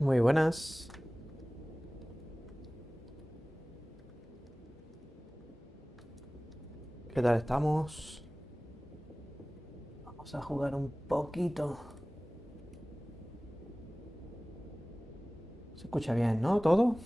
Muy buenas. ¿Qué tal estamos? Vamos a jugar un poquito. Se escucha bien, ¿no? ¿Todo?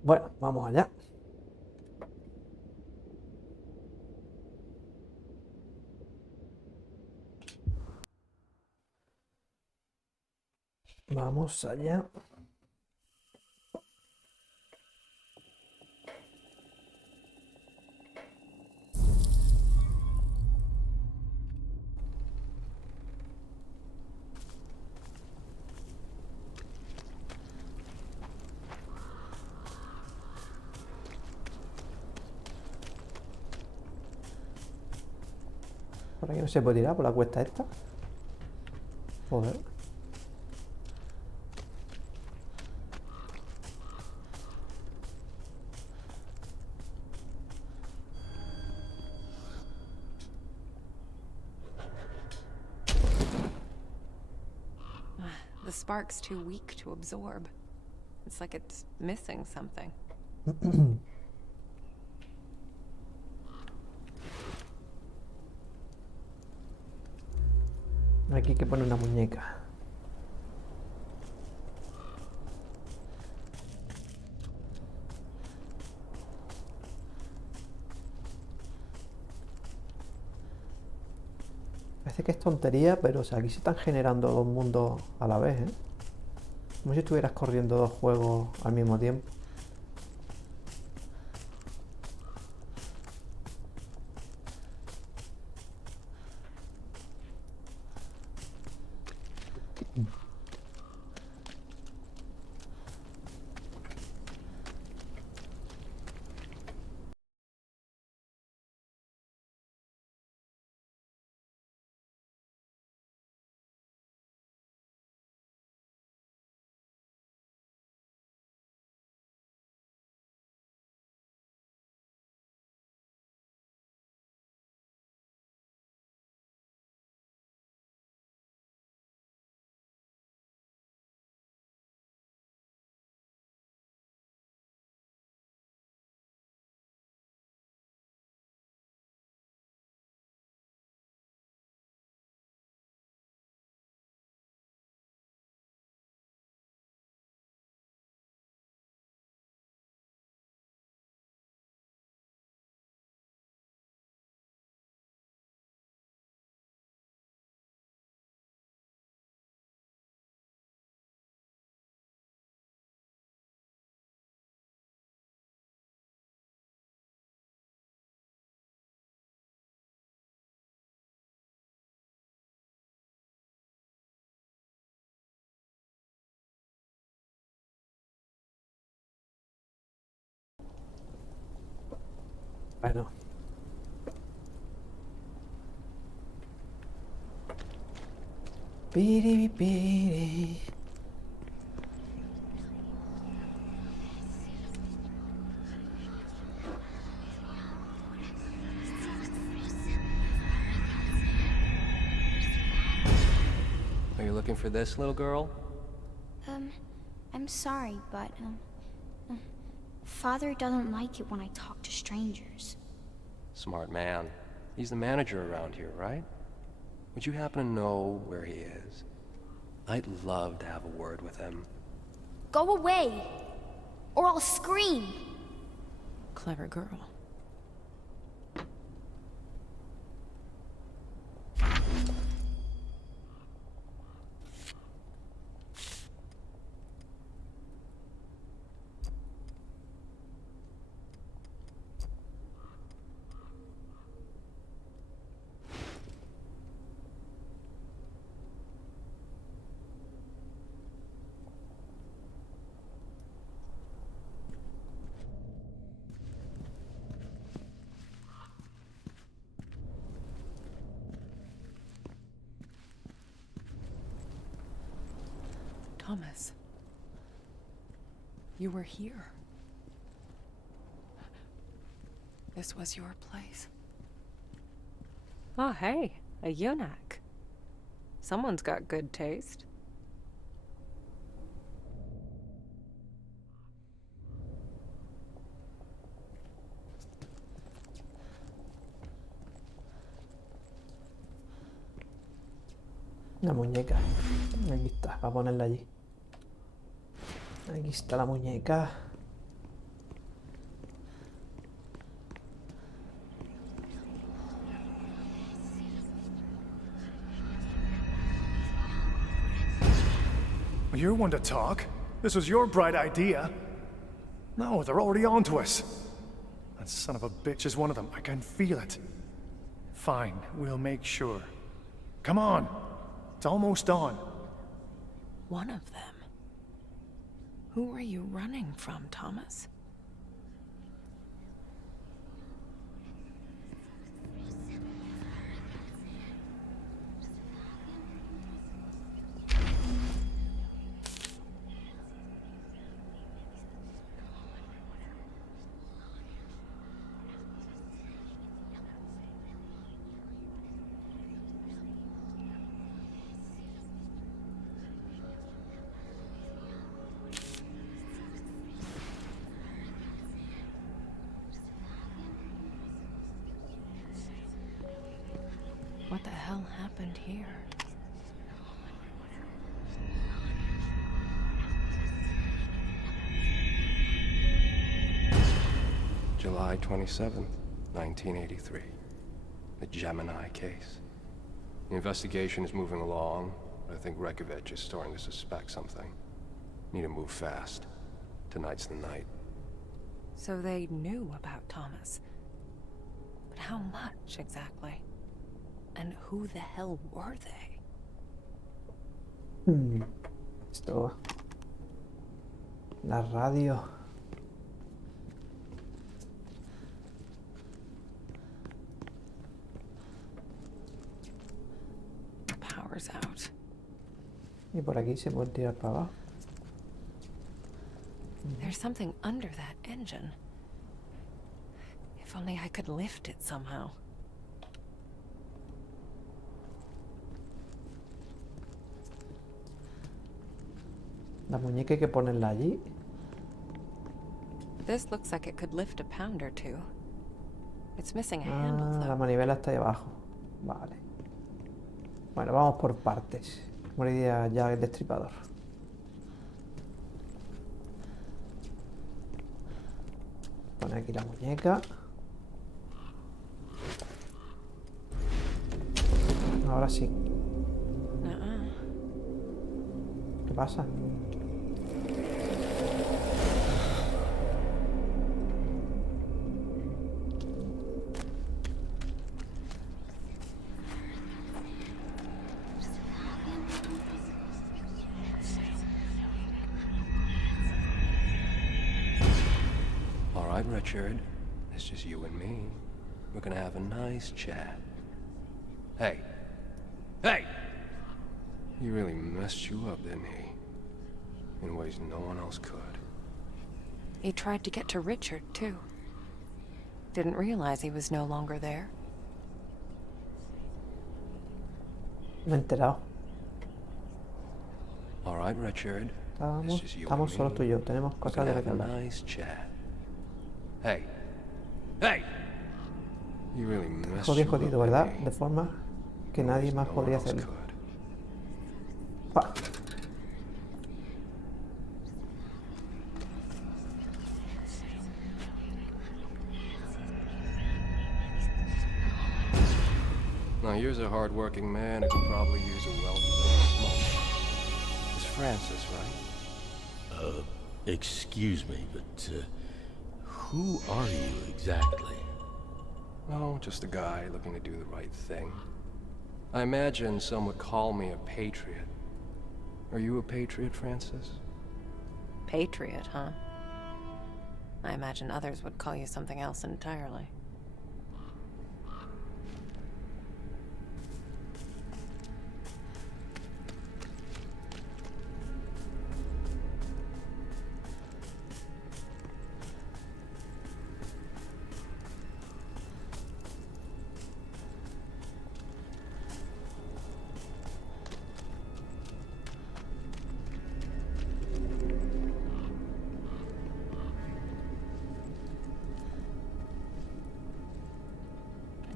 Bueno, vamos allá. Vamos allá. Por aquí no se puede tirar por la cuesta esta. Joder. The spark's too weak to absorb. It's like it's missing something. Aquí hay que poner una muñeca. Parece que es tontería, pero o sea, aquí se están generando dos mundos a la vez, ¿eh? Como si estuvieras corriendo dos juegos al mismo tiempo. Bueno. Piripiri. Are you looking for this little girl? Um, I'm sorry, but, Father doesn't like it when I talk to strangers. Smart man. He's the manager around here, right? Would you happen to know where he is? I'd love to have a word with him. Go away! Or I'll scream! Clever girl. Thomas. You were here. This was your place. Oh, hey, a eunuch. Someone's got good taste. Una muñeca. Aquí está, para ponerla allí. Aquí está la muñeca. You're one to talk. This was your bright idea. No, they're already on to us. That son of a bitch is one of them. I can feel it. Fine, we'll make sure. Come on. It's almost on. One of them? Who are you running from, Thomas? What the hell happened here? July 27th, 1983. The Gemini case. The investigation is moving along, but I think Rekovich is starting to suspect something. Need to move fast. Tonight's the night. So they knew about Thomas. But how much, exactly? And who the hell were they? Esto. La radio. Power's out. Y por aquí se puede tirar para abajo. There's something under that engine. If only I could lift it somehow. La muñeca hay que ponerla allí. This looks like it could lift a pound or two. It's missing a handle, La though. manivela está ahí abajo. Vale. Bueno, vamos por partes. Como diría ya el destripador. Pone aquí la muñeca. Ahora sí. Nuh-uh. ¿Qué pasa? All right, Richard. It's just you and me. We're gonna have a nice chat. Hey. Hey! He really messed you up, didn't he? In ways no one else could. He tried to get to Richard, too. Didn't realize he was no longer there. Me he enterado. All right, Richard. It's just you Estamos and solo me. tú y yo. Tenemos We're cosas gonna de las have que a hablar. nice chat. Hey. Hey! You really messed Jodido, you jodido, up, ¿verdad? didn't he? De forma que In nadie ways más no one podría else hacerlo. could. Pa. Now here's a hard-working man who could probably use a well-deserved smoke. It's Francis, right? Excuse me, but, who are you exactly? Oh, just a guy looking to do the right thing. I imagine some would call me a patriot. Are you a patriot, Francis? Patriot, huh? I imagine others would call you something else entirely.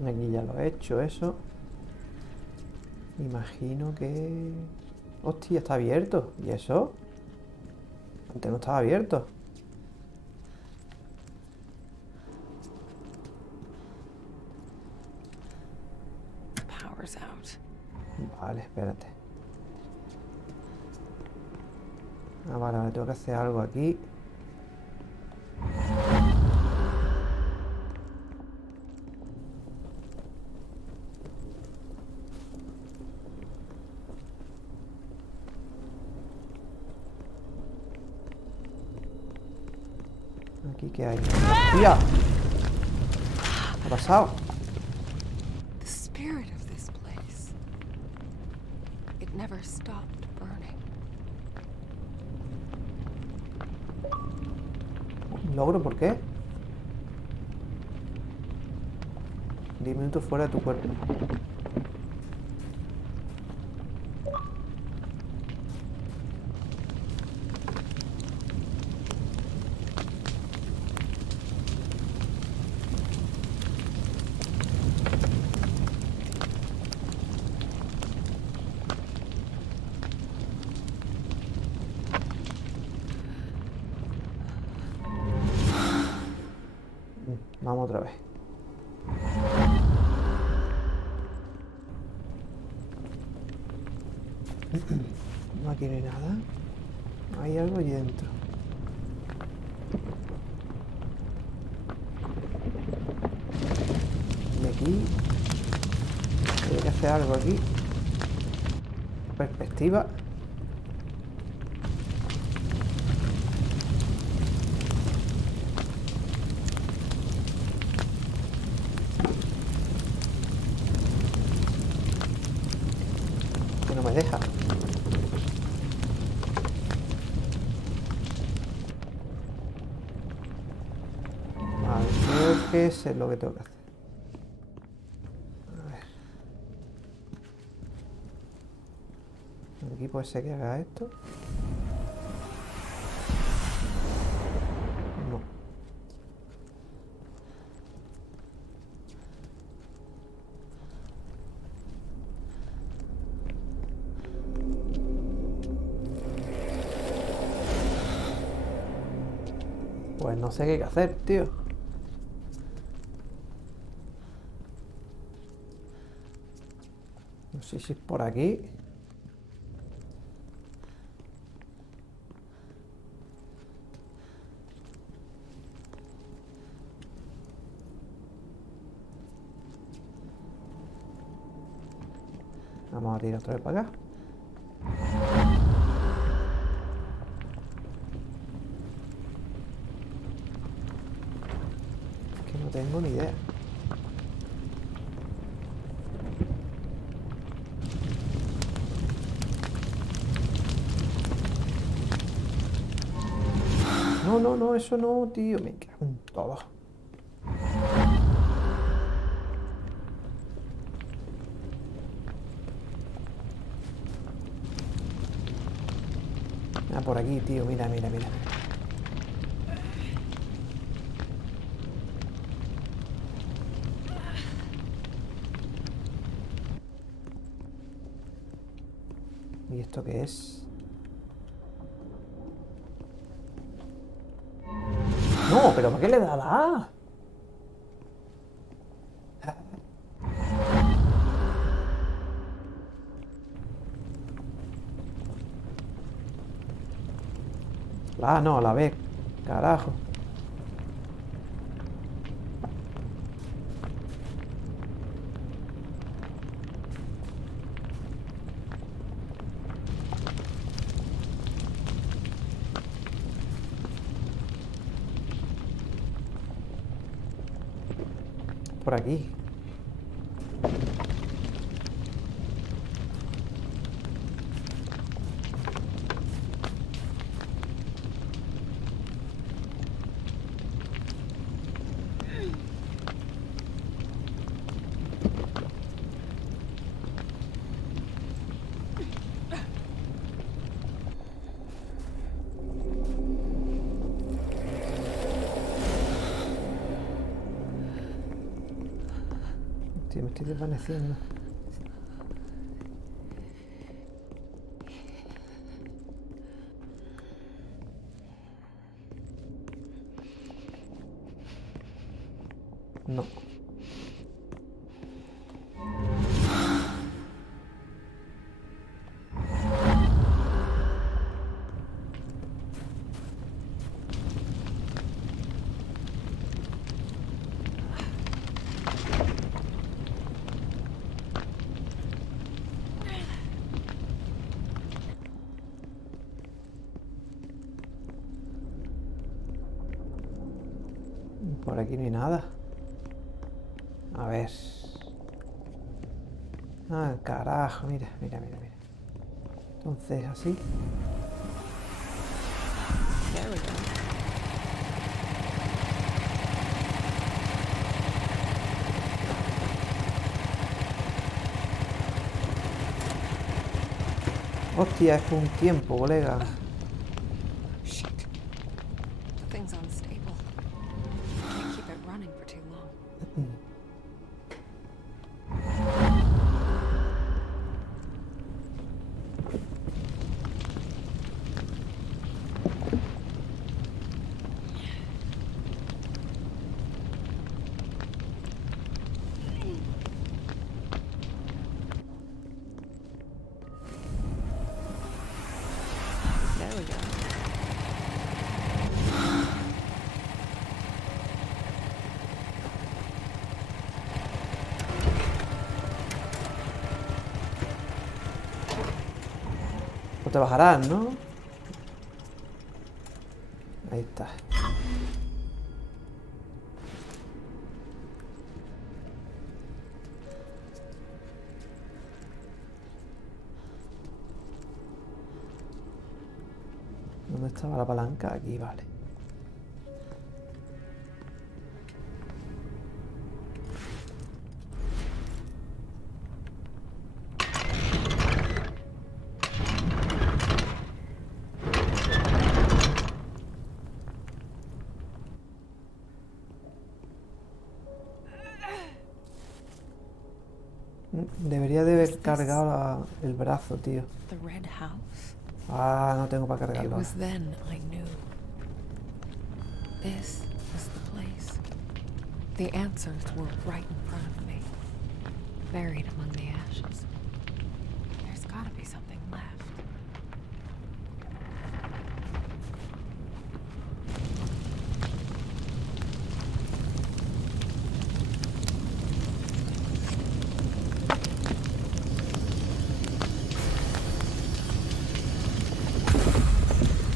Aquí ya lo he hecho, eso. Imagino que... Hostia, está abierto. ¿Y eso? Antes no estaba abierto. Power's out. Vale, espérate. Ah, vale, vale, tengo que hacer algo aquí. ¿Aquí qué hay? ¡Hostia! ¿Qué ha pasado? The spirit of this place. It never stopped burning. ¿Un logro? ¿Por qué? 10 minutos fuera de tu cuerpo. Vamos otra vez. No, aquí no hay nada. Hay algo allí dentro. Y aquí hay que hacer algo aquí. Perspectiva. Que no me deja. Vale, creo que sé lo que tengo que hacer. A ver. Aquí puede ser que haga esto. No. Pues no sé qué hacer, tío. No sé si es por aquí. Vamos a tirar otra vez para acá. Es que no tengo ni idea. No, no, no, eso no, tío. Me cago en todo. Ah, por aquí, tío. Mira, mira, mira. ¿Y esto qué es? No, pero ¿por qué le da la A? La A no, la B. Carajo. Por aquí. Hostia, me estoy desvaneciendo. No. Por aquí no hay nada. A ver. Ah, carajo, mira. Entonces, así. There we go. Hostia, es un tiempo, colega. Shit. The thing's unstable. Can't keep it running for too long. There we go. No te bajarás, ¿no? Ahí está. ¿Dónde estaba la palanca? Aquí, vale. Debería de haber cargado el brazo, tío. The red house? Ah, no tengo para It cargarlo. was then I knew. This was the place. The answers were right in front of me, buried among the ashes. There's gotta be something left.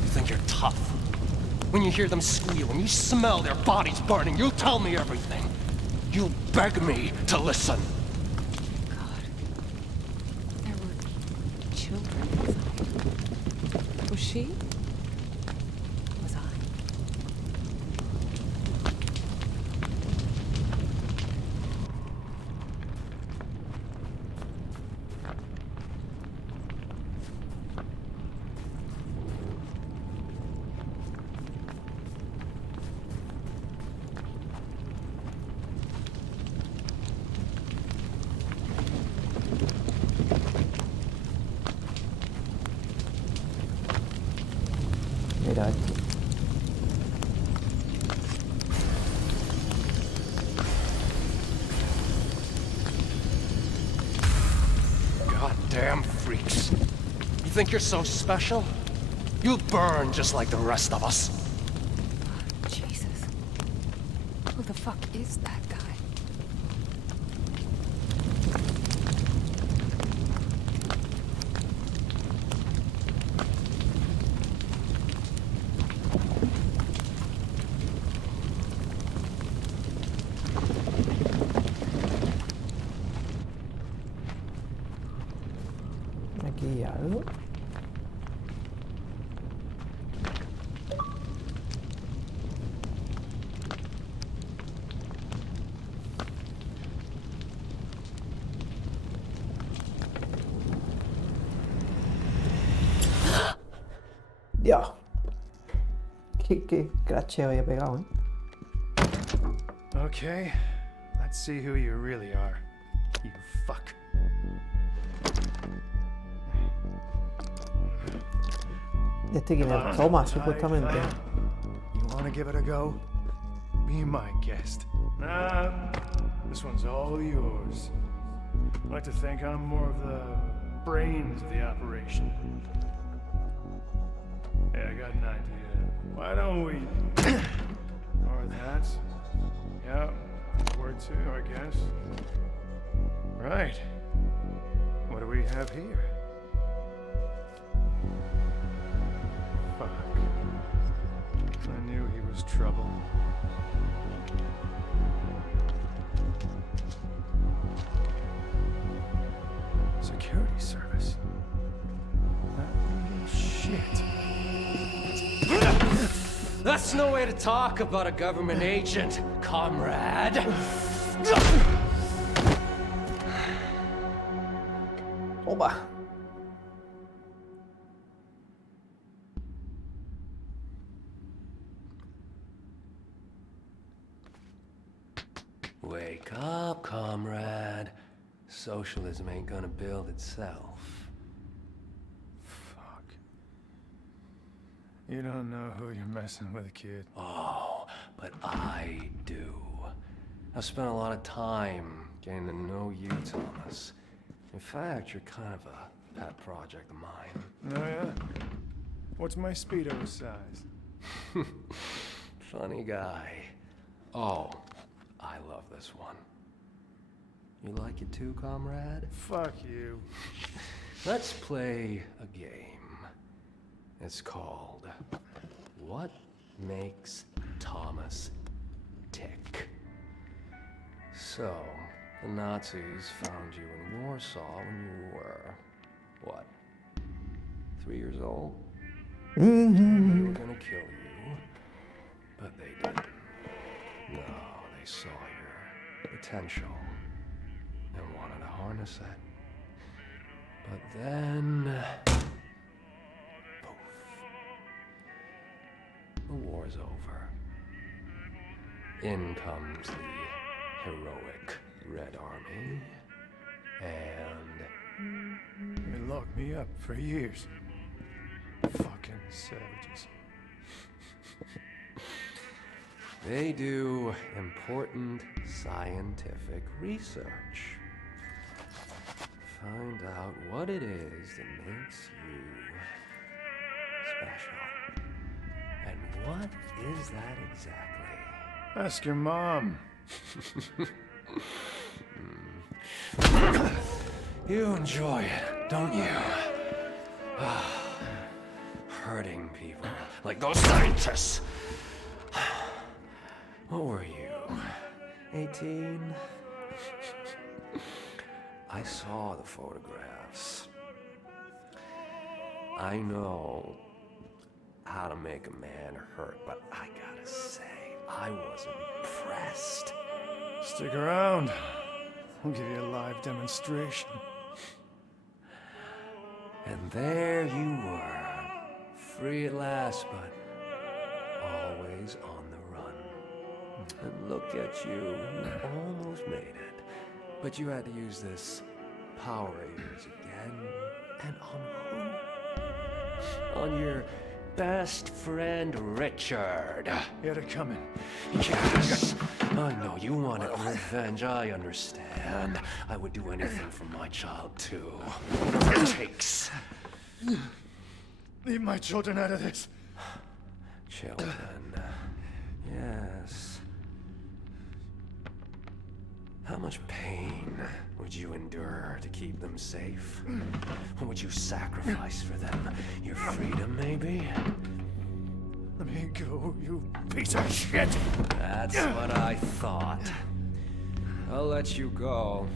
You think you're tough? When you hear them squeal and you smell their bodies burning, you'll tell me everything. You'll beg me to listen. God. There were children inside. Was she? Was I? Mira esto. Goddamn freaks. You think you're so special? You'll burn just like the rest of us. Jesus. Who the fuck is that guy? Aquí hay algo. Dios. Qué cracheo había pegado, ¿eh? Okay, let's see who you really are. You fuck. Este quién es, Thomas, supuestamente. You wanna give it a go? Be my guest. Nah, this one's all yours. I like to think I'm more of the brains of the operation. Yeah, I got an idea. Why don't we... or that. Yeah, word two, I guess. Right. What do we have here? Fuck. I knew he was trouble. Security service. That little shit. That's no way to talk about a government agent, comrade. Toma. Wake up, comrade. Socialism ain't gonna build itself. Fuck. You don't know who you're messing with, kid. Oh, but I do. I've spent a lot of time getting to know you, Thomas. In fact, you're kind of a pet project of mine. Oh, yeah? What's my Speedo size? Funny guy. Oh, I love this one. You like it too, comrade? Fuck you. Let's play a game. It's called What Makes Thomas Tick? So, the Nazis found you in Warsaw when you were, what, 3 years old? They were gonna kill you, but they didn't. No, they saw your potential and wanted to harness it. But then, poof, the war's over. In comes the heroic Red Army, and They locked me up for years. Fucking savages. they do important scientific research. Find out what it is that makes you special. And what is that exactly? Ask your mom. You enjoy it, don't you? Hurting people like those scientists. What were you? 18? I saw the photographs. I know how to make a man hurt, but I gotta say, I was impressed. Stick around. I'll give you a live demonstration. And there you were, free at last, but always on the run. And look at you, you almost made it. But you had to use this Power Rangers again. And on who? On your best friend, Richard. You had it coming. Yes. I know you wanted revenge, I understand. I would do anything for my child, too. Whatever it takes. Leave my children out of this. Children. Yes. How much pain would you endure to keep them safe? What would you sacrifice for them? Your freedom, maybe? Let me go, you piece of shit! That's what I thought. I'll let you go.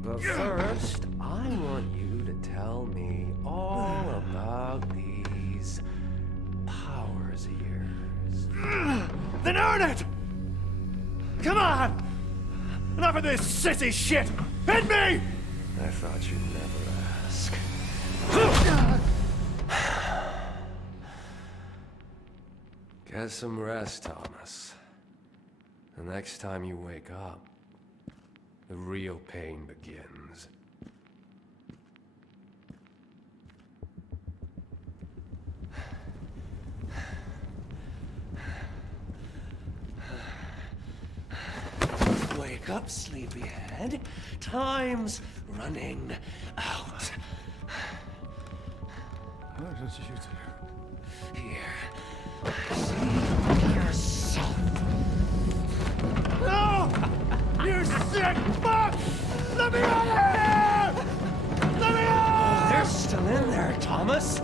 But first, I want you to tell me all about these powers of yours. Then earn it! Come on! Enough of this sissy shit! Hit me! I thought you'd never ask. Get some rest, Thomas. The next time you wake up, the real pain begins. Wake up, sleepyhead. Time's running out. What did you do? Here. See yourself. No! You sick fuck! Let me out of here! Let me out! They're still in there, Thomas.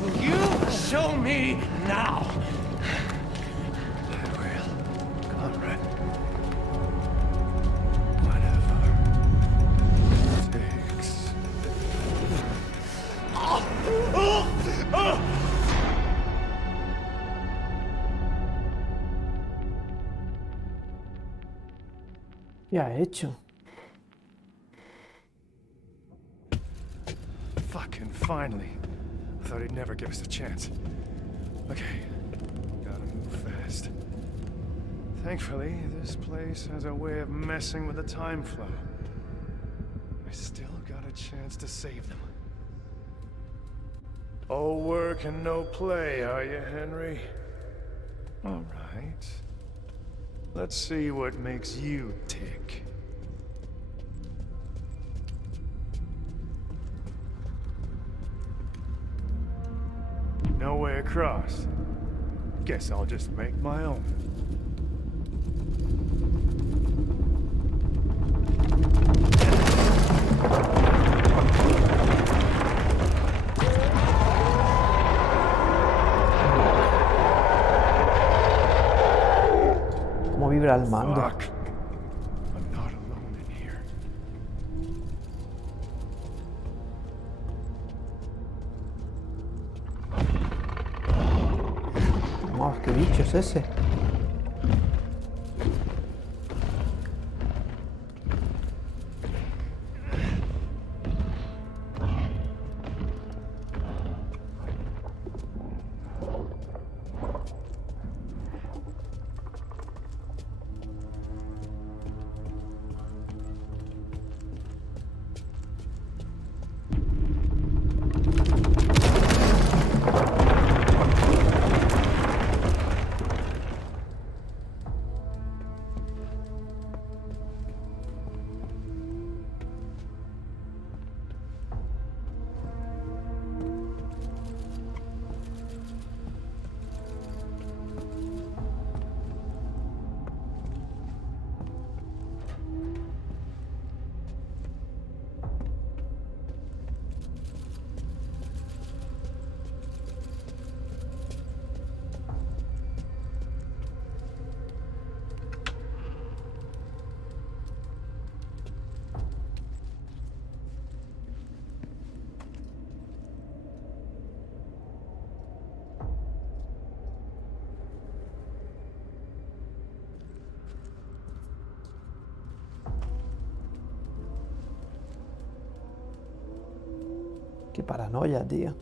Will you show me now? I will. Conrad. Whatever it takes. ¿Qué ha hecho? Fucking finally. I thought he'd never give us a chance. Okay. Gotta move fast. Thankfully, this place has a way of messing with the time flow. I still got a chance to save them. All work and no play, are you, Henry? All right. Let's see what makes you tick. No way across. Guess I'll just make my own. ¿Cómo vibra el mando? Fuck. I'm not alone in here. Vamos, ¿qué bicho es ese? Qué paranoia, tío.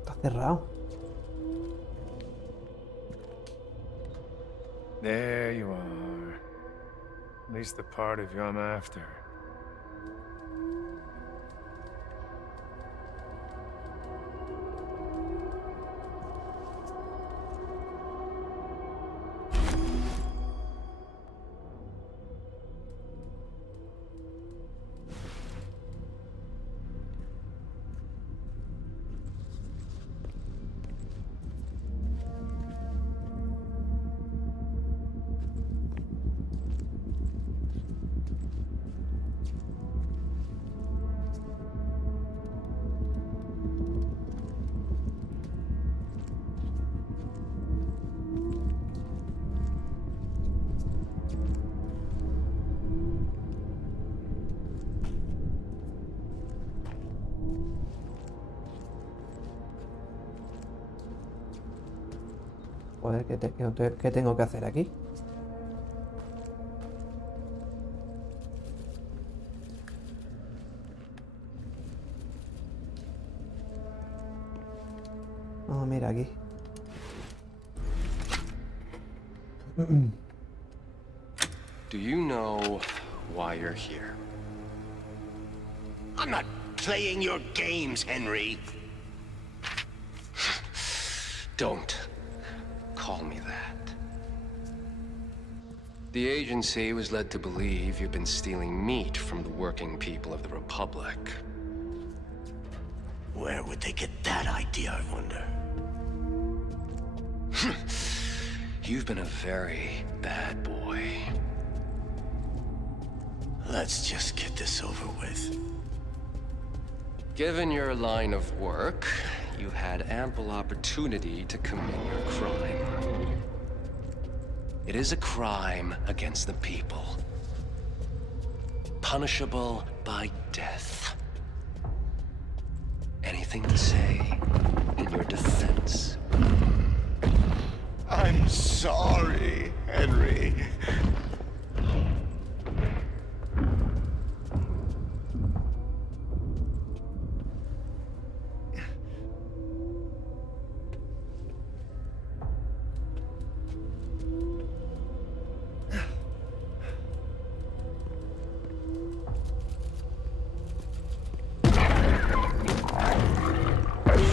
Está cerrado. There you are. At least the part of you I'm after. Joder, ¿qué tengo que hacer aquí? Oh, mira aquí. Do you know why you're here? I'm not playing your games, Henry. Don't call me that. The agency was led to believe you've been stealing meat from the working people of the Republic. Where would they get that idea, I wonder? You've been a very bad boy. Let's just get this over with. Given your line of work, you've had ample opportunity to commit your crime. It is a crime against the people. Punishable by death. Anything to say in your defense? I'm sorry, Henry.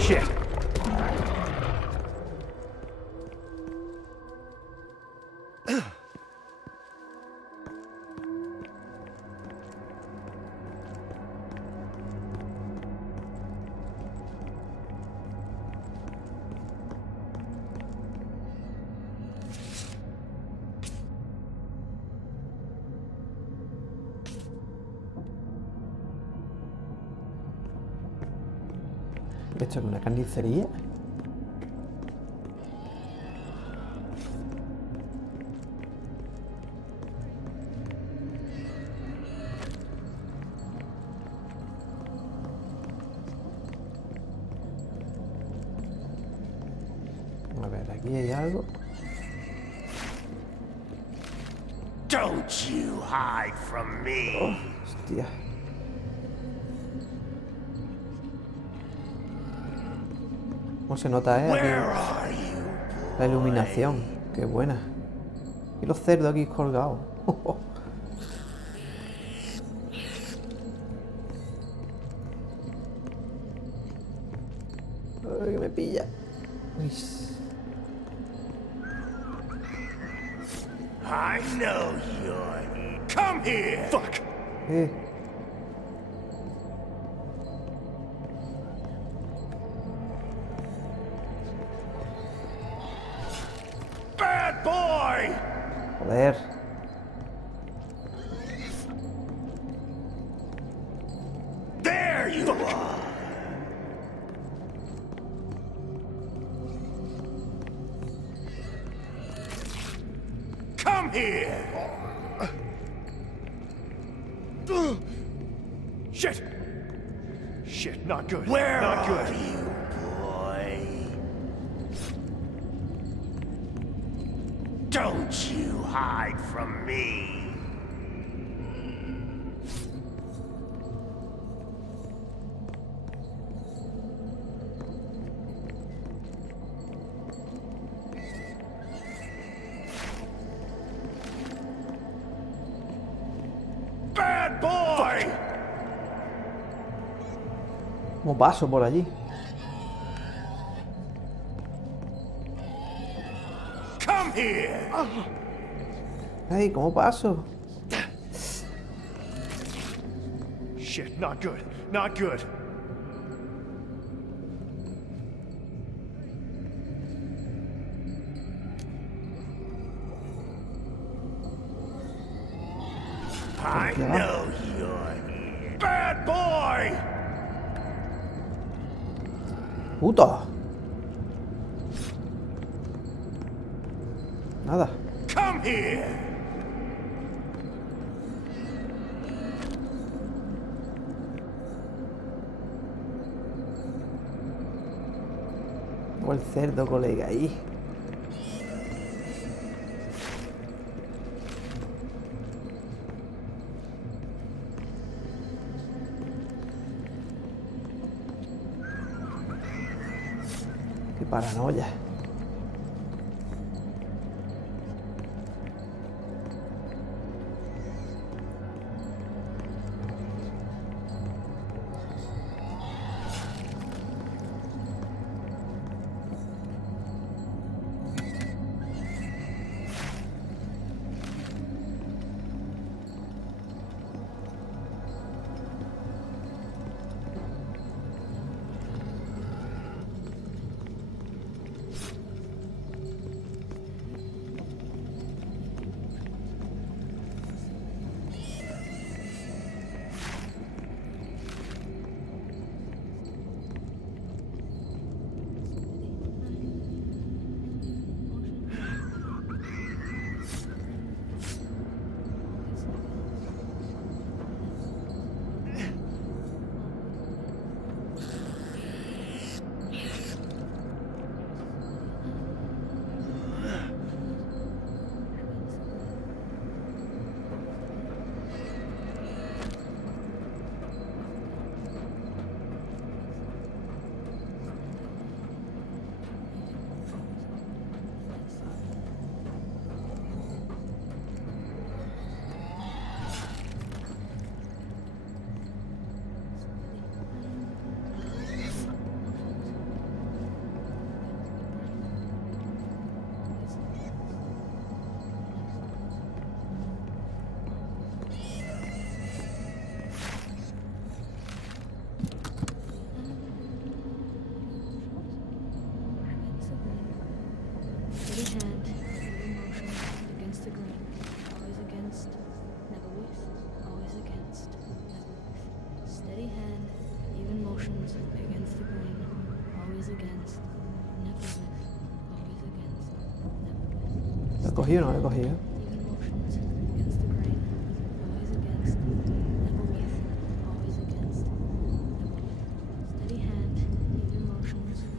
Shit! ¿Esto es una carnicería? A ver, aquí hay algo. Don't you hide from me. Hostia. ¿Cómo se nota, Where aquí are you? la iluminación? Qué buena. Y los cerdos aquí colgados. Ay, que me pilla. Uy. I know you're... Come here! Fuck! Eh. Bad boy! Joder. There you are! Come here! Shit! Shit, not good. Where not are good. you, boy? Don't you hide from me. Bad boy! ¿Cómo paso por allí? Come here! Ay, ¿cómo paso? Shit, not good. Not good. I Yeah. know you're here. Bad boy! ¡Puta! Nada. Come here! O el cerdo, colega, ahí. ¿Qué paranoia. ¿Lo he cogido o no lo he cogido?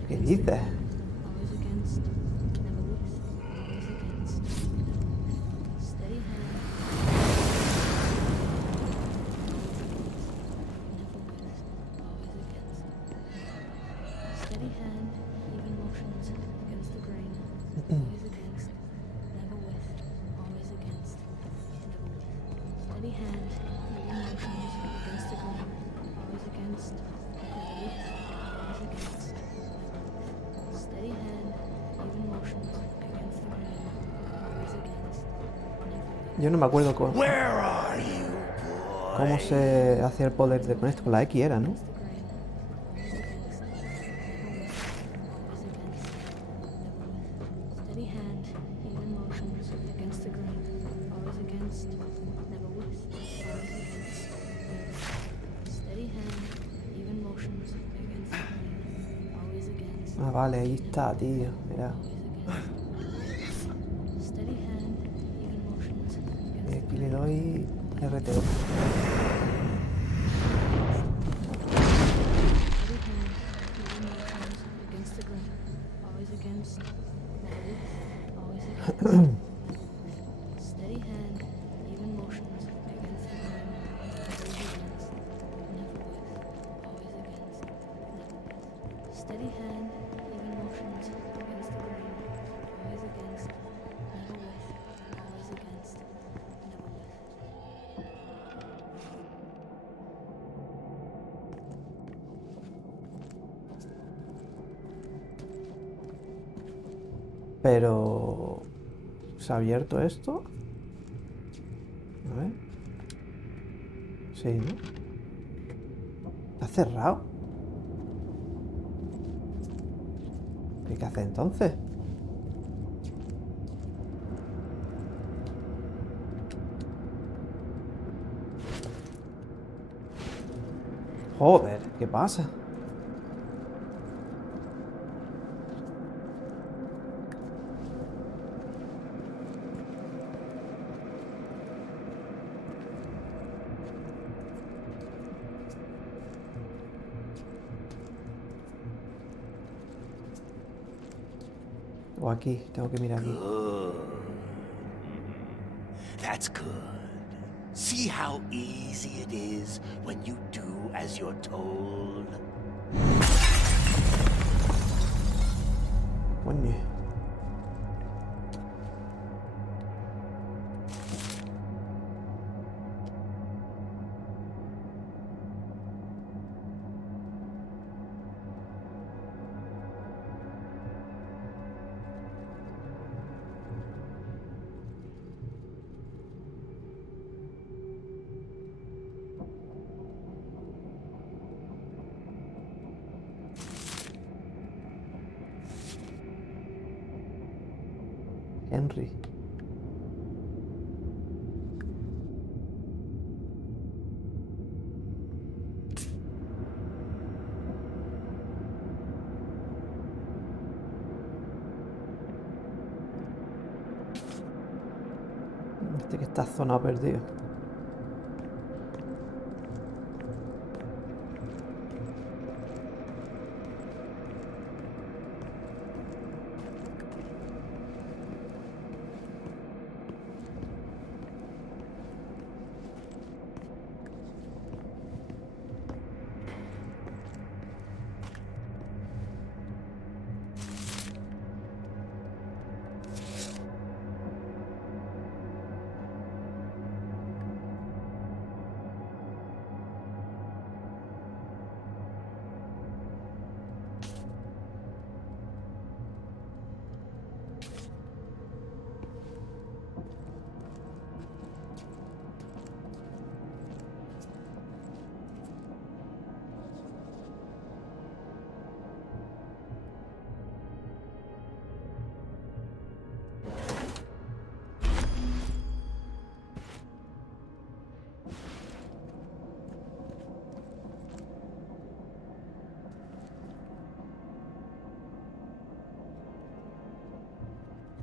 ¿Qué dices? Yo no me acuerdo Where are you, cómo se hacía el poder de con esto. Con la X era, ¿no? Ah, vale, ahí está, tío. Mira. Y aquí le doy RT2. Pero... ¿se ha abierto esto? A ver. Sí, ¿no? ¿Está cerrado? ¿Qué hace entonces? Joder, ¿qué pasa? O aquí, tengo que mirar aquí. That's good. See how easy it is when you do as you're told. Coño. Henry. Este que está zona perdido.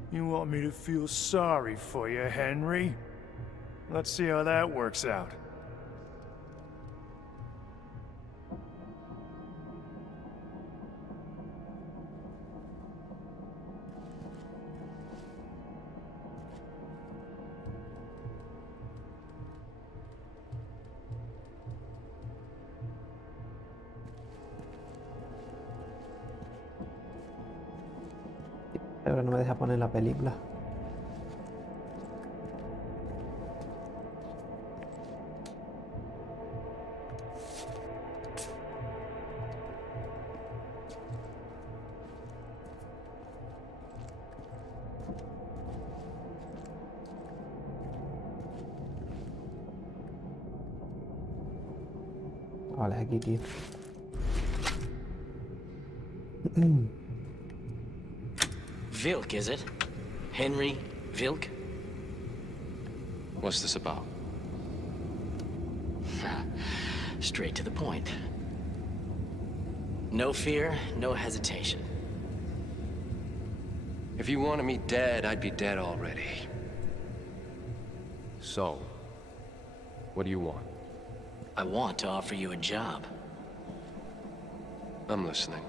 You want me to feel sorry for you, Henry? Let's see how that works out. Ahora no me deja poner la película. Vale, aquí, tío. Vilk, is it? Henry Vilk? What's this about? Straight to the point. No fear, no hesitation. If you wanted me dead, I'd be dead already. So, what do you want? I want to offer you a job. I'm listening.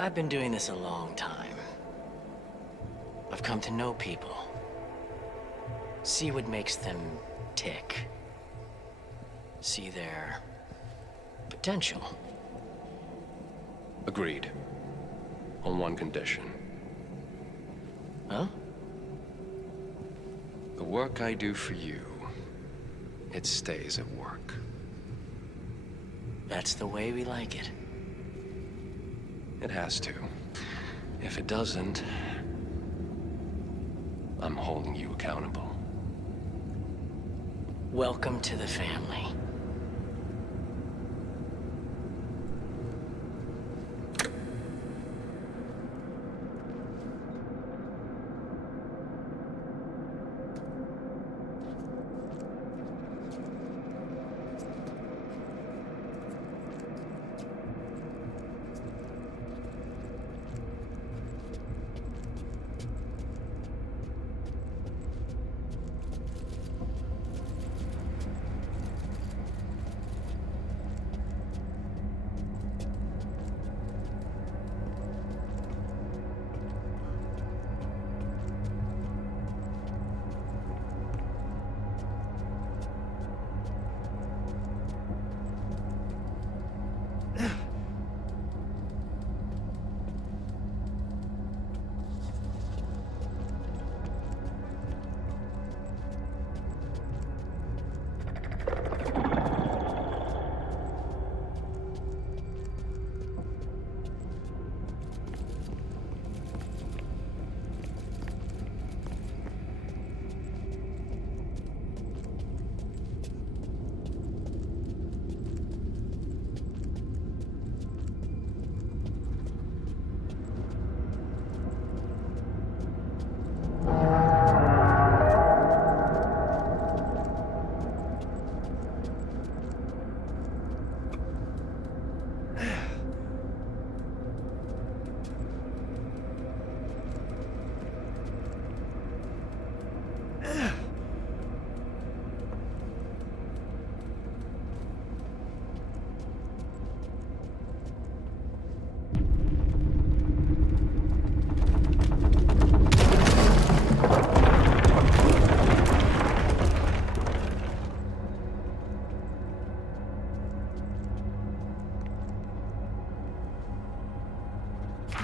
I've been doing this a long time. I've come to know people. See what makes them tick. See their potential. Agreed. On one condition. Huh? The work I do for you, it stays at work. That's the way we like it. It has to. If it doesn't, I'm holding you accountable. Welcome to the family.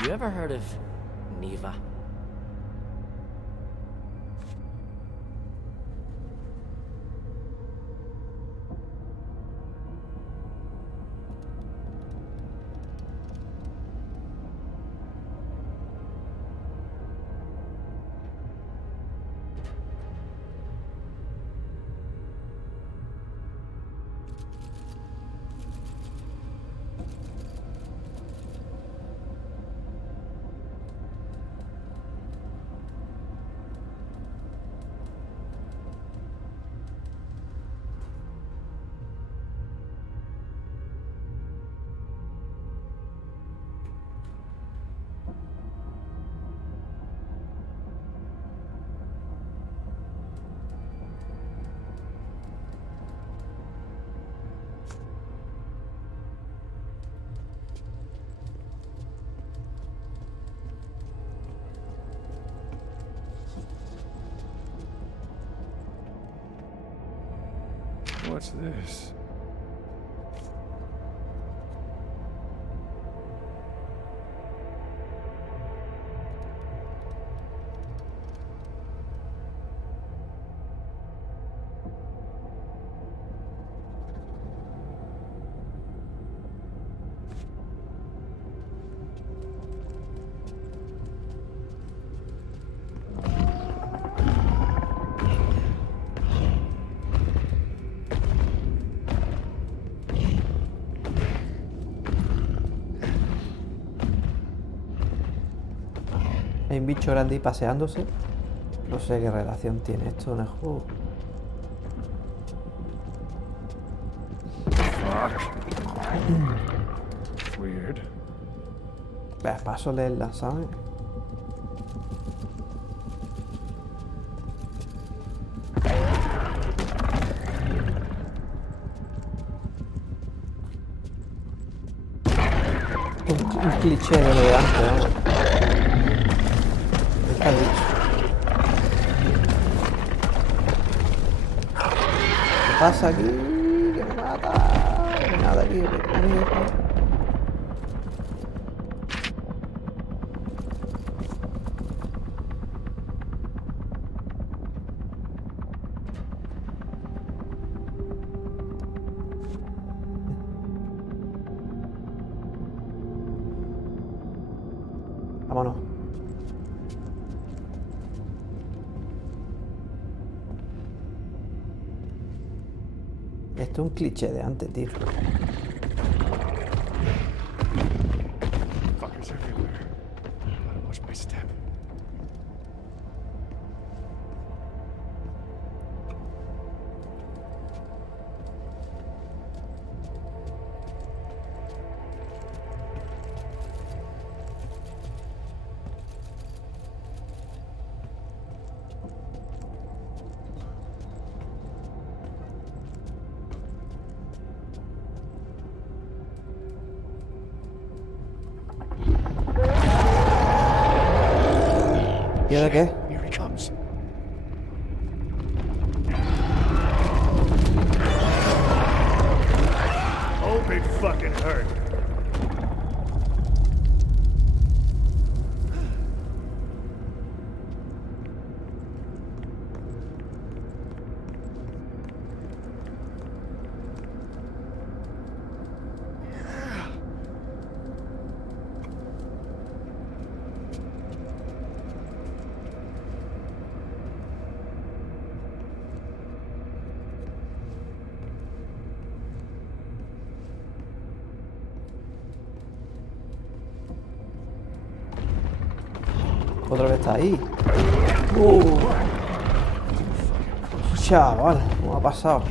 You ever heard of Neva? What's this? Hay un bicho grande ahí paseándose. No sé qué relación tiene esto en el juego. Weird. Paso a leerla, ¿sabes? Un cliché de lo de antes, vamos. Está el bicho. ¿Qué pasa aquí? Que me mata. Nada aquí, vámonos. Esto es un cliché de antes, tío. Fuckers everywhere. Gotta watch my step. ¿Y ahora qué? Here he comes. Hope it fucking hurt. Otra vez está ahí. Chaval, ¿cómo ha pasado?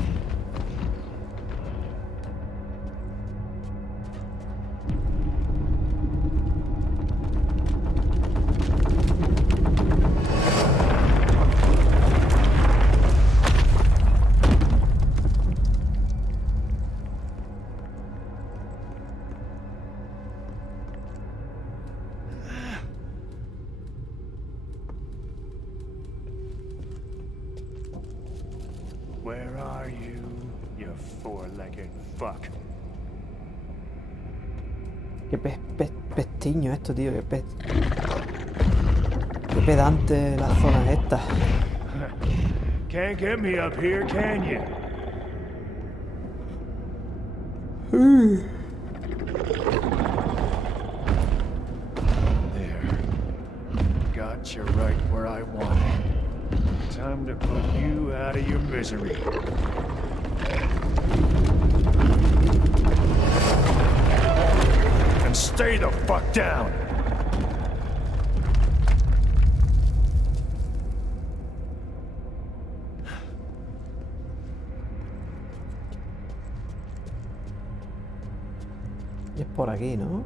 Where are you, you four-legged fuck? Qué pestiño esto, tío. Qué pedante las zonas estas. Can't get me up here, can you? There. Got you right where I want it. Time to put you out of your misery. And stay the fuck down! Y es por aquí, ¿no?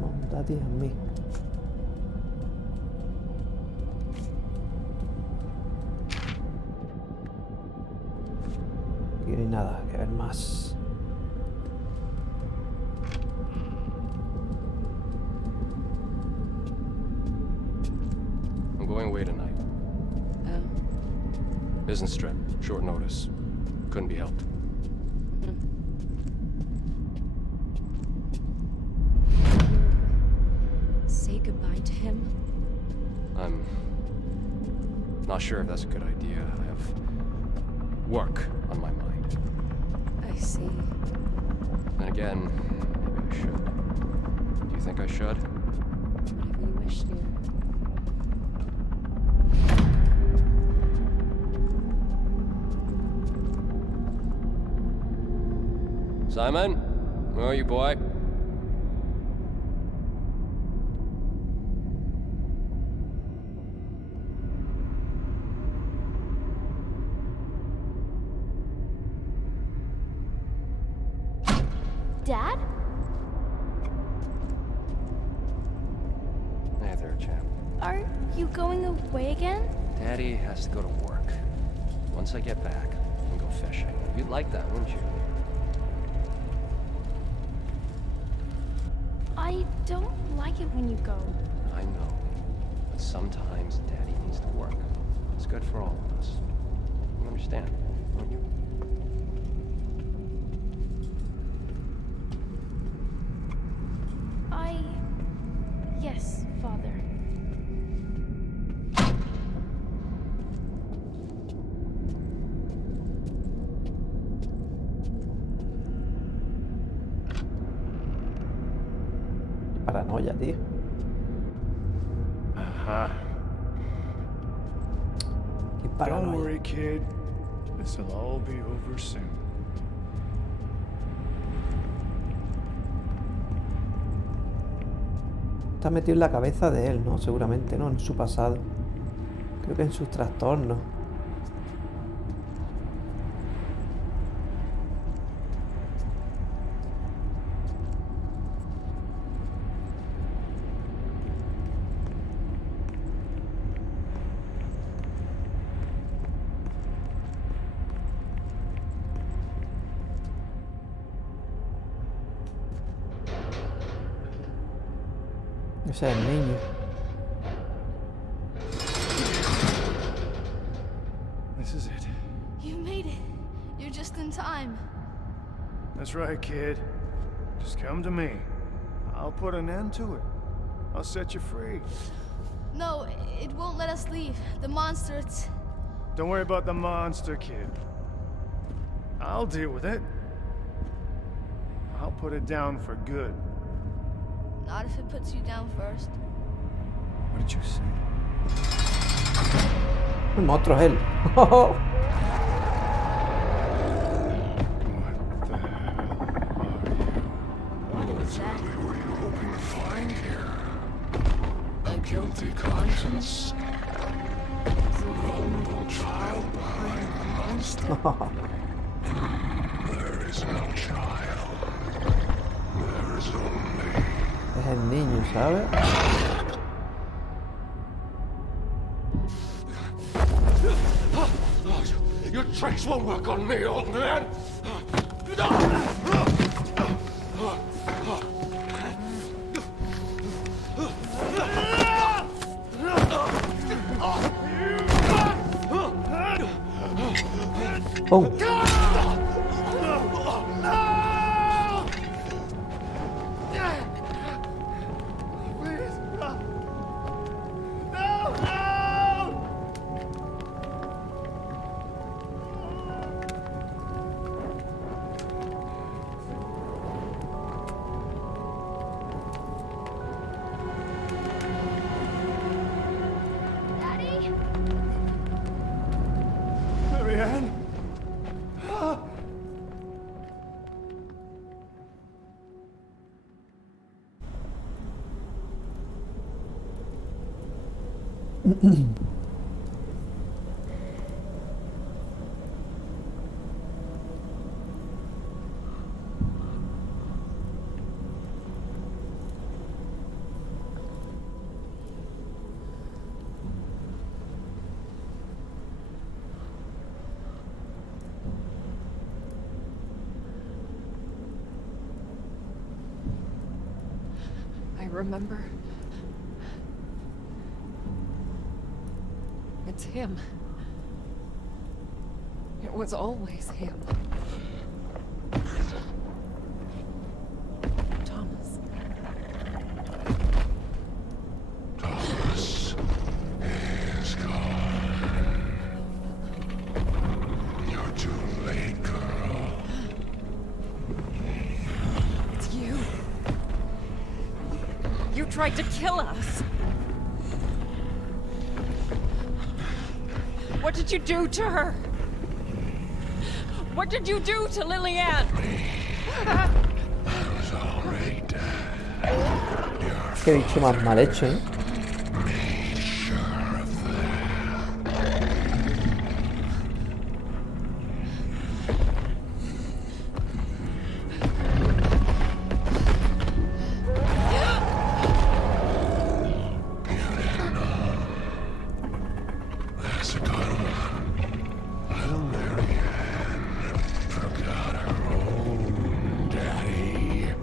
Montate en mí. Aquí no hay nada que ver más. I'm going away tonight. Oh. Business trip. Short notice. Couldn't be helped. Say goodbye to him? I'm not sure if that's a good idea. I have work on my mind. I see. And again, maybe I should. Do you think I should? Whatever you wish, dear. Simon? Where are you, boy? Dad? Hey there, champ. Are you going away again? Daddy has to go to work. Once I get back, I can go fishing. You'd like that, wouldn't you? I don't like it when you go. I know. But sometimes Daddy needs to work. It's good for all of us. You understand, don't you? Yes, Father. Paranoia, tío. Uh-huh. Qué Don't paranoia. worry, kid. This'll all be over soon. Está metido en la cabeza de él, ¿no? Seguramente, ¿no? En su pasado. Creo que en sus trastornos. Ese es el niño. This is it. You made it. You're just in time. That's right, kid. Just come to me. I'll put an end to it. I'll set you free. No, it won't let us leave. The monster, it's... Don't worry about the monster, kid. I'll deal with it. I'll put it down for good. Not if it puts you down first. What did you say? El monstruo es él. What the hell are you? A guilty conscience. Vulnerable child behind the monster. There is no child. There is only... Es el niño, ¿sabes? Your tricks won't work on me, old man! Oh. Daddy? Marianne? I remember. It's him. It was always him. Thomas. Thomas is gone. You're too late, girl. It's you. You tried to kill us. What did you do to her? What did you do to Lillian? I was already dead. Qué bicho más mal hecho, ¿eh? Made sure of that. That's a good one. Little Marianne forgot her own daddy.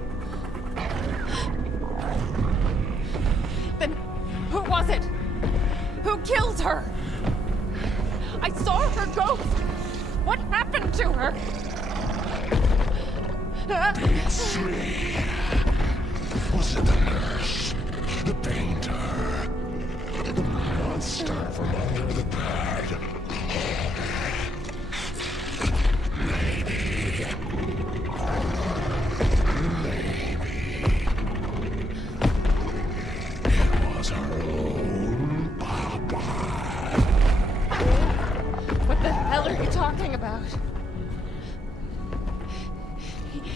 Then who was it? Who killed her? I saw her ghost. What happened to her? It's three. Was it the nurse? The painter? The monster from under the bed? Maybe. It was her own papa. What the hell are you talking about?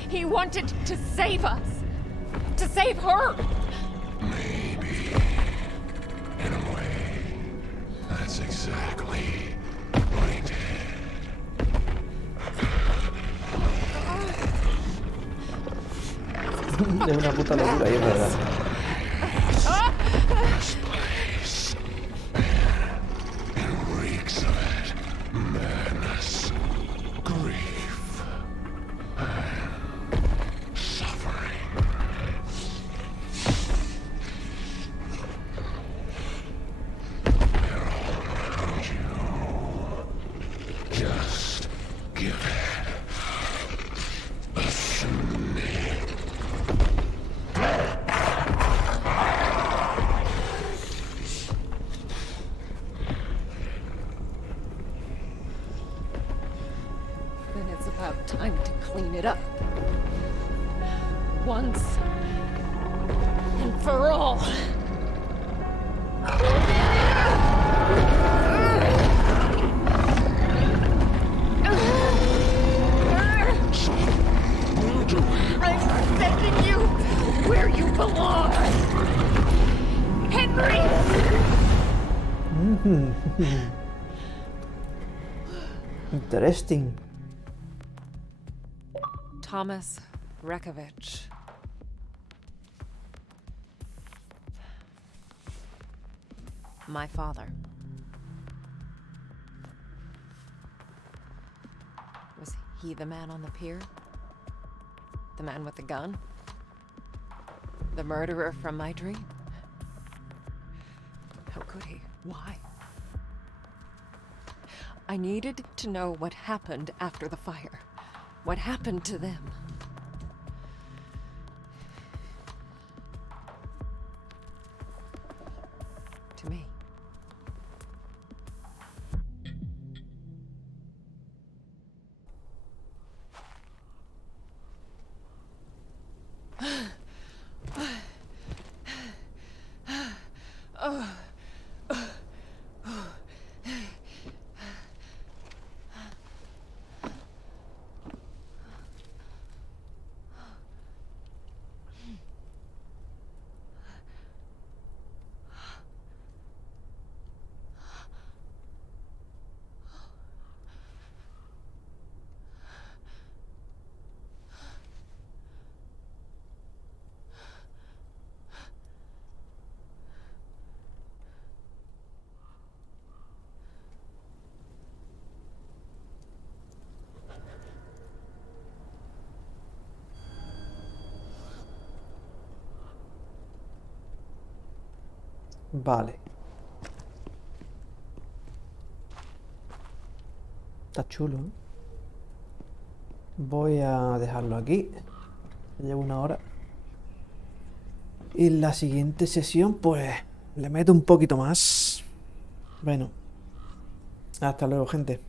He wanted to save us. To save her. Maybe. In a way, that's exactly what he did. Es una puta locura y es verdad. This place. It reeks of it. Madness. Grief. And suffering. They're all around you. Just give it a sniff. Then it's about time to clean it up. Once and for all. I'm sending you where you belong. Henry! Interesting. Thomas Rekovich. My father. He the man on the pier? The man with the gun? The murderer from my dream? How could he? Why? I needed to know what happened after the fire. What happened to them? To me. Vale. Está chulo, ¿eh? Voy a dejarlo aquí. Llevo 1 hora. Y en la siguiente sesión, pues, le meto un poquito más. Bueno. Hasta luego, gente.